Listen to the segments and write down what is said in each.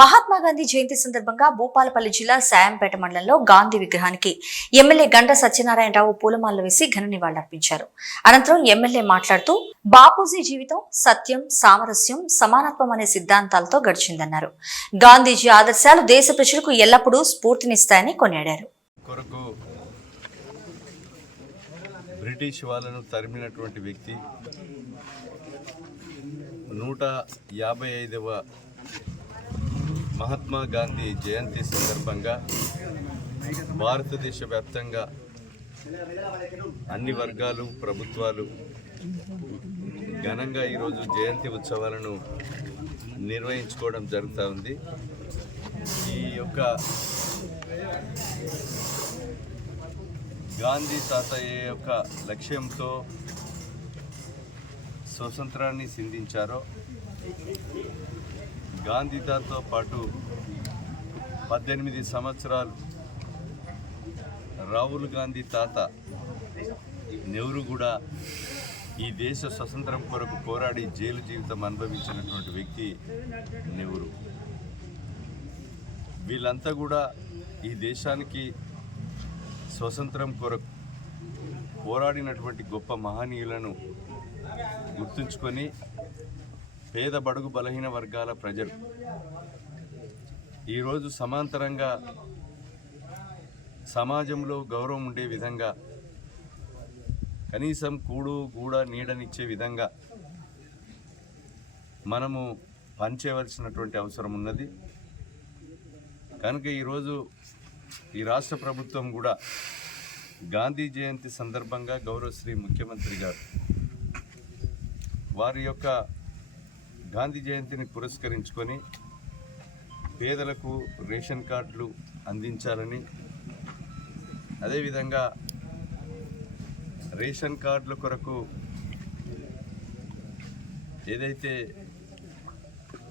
మహాత్మా గాంధీ జయంతి సందర్భంగా భూపాలపల్లి జిల్లా సాయంపేట మండలంలో గాంధీ విగ్రహానికి ఎమ్మెల్యే గండ్ర సత్యనారాయణరావు పూలమాలలు వేసి ఘన నివాళులర్పించారు. అనంతరం ఎమ్మెల్యే మాట్లాడుతూ బాపూజీ జీవితం సత్యం, సామరస్యం, సమానత్వం అనే సిద్ధాంతాలతో గడిచిందన్నారు. గాంధీజీ ఆదర్శాలు దేశ ప్రజలకు ఎల్లప్పుడూ స్ఫూర్తినిస్తాయని కొనియాడారు. బ్రిటిష్ వాళ్ళను తరిమినటువంటి వ్యక్తి 155వ మహాత్మా గాంధీ జయంతి సందర్భంగా భారతదేశ వ్యాప్తంగా అన్ని వర్గాలు, ప్రభుత్వాలు ఘనంగా ఈరోజు జయంతి ఉత్సవాలను నిర్వహించుకోవడం జరుగుతూ ఉంది. ఈ యొక్క గాంధీ తాత ఏ యొక్క లక్ష్యంతో స్వతంత్రాన్ని సింధించారో, గాంధీ తాతతో పాటు 18 సంవత్సరాలు రాహుల్ గాంధీ తాత నెహ్రూ కూడా ఈ దేశ స్వతంత్రం కొరకు పోరాడి జైలు జీవితం అనుభవించినటువంటి వ్యక్తి నెహ్రూ. వీళ్ళంతా కూడా ఈ దేశానికి స్వతంత్రం కొరకు పోరాడినటువంటి గొప్ప మహనీయులను గుర్తుంచుకొని పేద బడుగు బలహీన వర్గాల ప్రజలు ఈరోజు సమాంతరంగా సమాజంలో గౌరవం ఉండే విధంగా, కనీసం కూడు గూడ నీడనిచ్చే విధంగా మనము పనిచేయవలసినటువంటి అవసరం ఉన్నది. కనుక ఈరోజు ఈ రాష్ట్ర ప్రభుత్వం కూడా గాంధీ జయంతి సందర్భంగా గౌరవశ్రీ ముఖ్యమంత్రి గారు వారి యొక్క గాంధీ జయంతిని పురస్కరించుకొని పేదలకు రేషన్ కార్డులు అందించాలని, అదేవిధంగా రేషన్ కార్డుల కొరకు ఏదైతే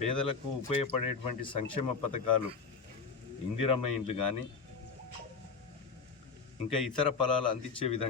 పేదలకు ఉపయోగపడేటువంటి సంక్షేమ పథకాలు, ఇందిరమ్మ ఇండ్లు కానీ ఇంకా ఇతర ఫలాలు అందించే విధంగా